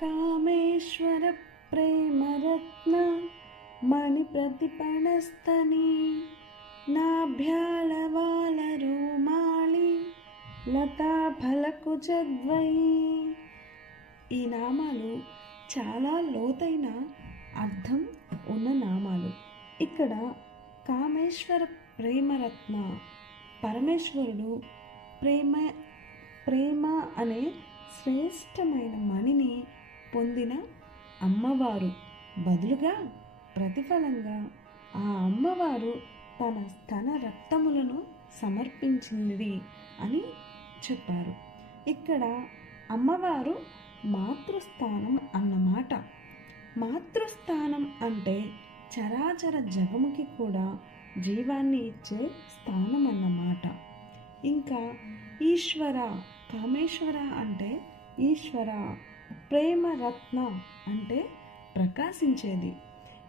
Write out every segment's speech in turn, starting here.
కామేశ్వర ప్రేమరత్న మణి ప్రతిపణస్తని నాభ్యాళవాల రోమాళి లతా ఫలకుచద్వయి. ఈ నామాలు చాలా లోతైన అర్థం ఉన్న నామాలు. ఇక్కడ కామేశ్వర ప్రేమరత్న, పరమేశ్వరుడు ప్రేమ అనే శ్రేష్టమైన మణిని పొందిన అమ్మవారు బదులుగా ప్రతిఫలంగా ఆ అమ్మవారు తన స్తన రక్తములను సమర్పించింది అని చెప్పారు. ఇక్కడ అమ్మవారు మాతృస్థానం అన్నమాట. మాతృస్థానం అంటే చరాచర జగముకి కూడా జీవాన్ని ఇచ్చే స్థానం అన్నమాట. ఇంకా ఈశ్వర, కామేశ్వర అంటే ఈశ్వర, ప్రేమరత్న అంటే ప్రకాశించేది.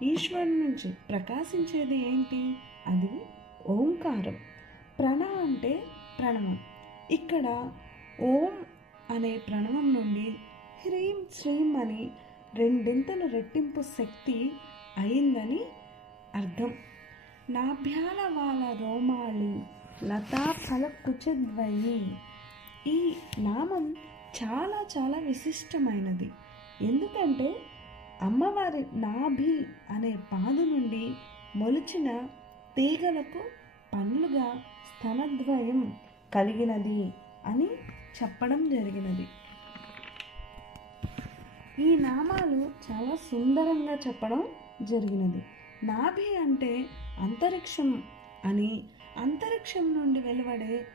ఈశ్వరు నుంచి ప్రకాశించేది ఏంటి? అది ఓంకారం. ప్రణవ అంటే ప్రణవం. ఇక్కడ ఓం అనే ప్రణవం నుండి హ్రీం శ్రీం అని రెండింతలు రెట్టింపు శక్తి అయిందని అర్థం. నాభ్యాల వాళ్ళ రోమాళి లతా ఫల కుచద్వయి. ఈ నామం చాలా చాలా విశిష్టమైనది. ఎందుకంటే అమ్మవారి నాభి అనే పాదు నుండి మొలిచిన తీగలకు పండ్లుగా స్తనద్వయం కలిగినది అని చెప్పడం జరిగినది. ఈ నామాలు చాలా సుందరంగా చెప్పడం జరిగినది. నాభి అంటే అంతరిక్షం అని, అంతరిక్షం నుండి వెలువడే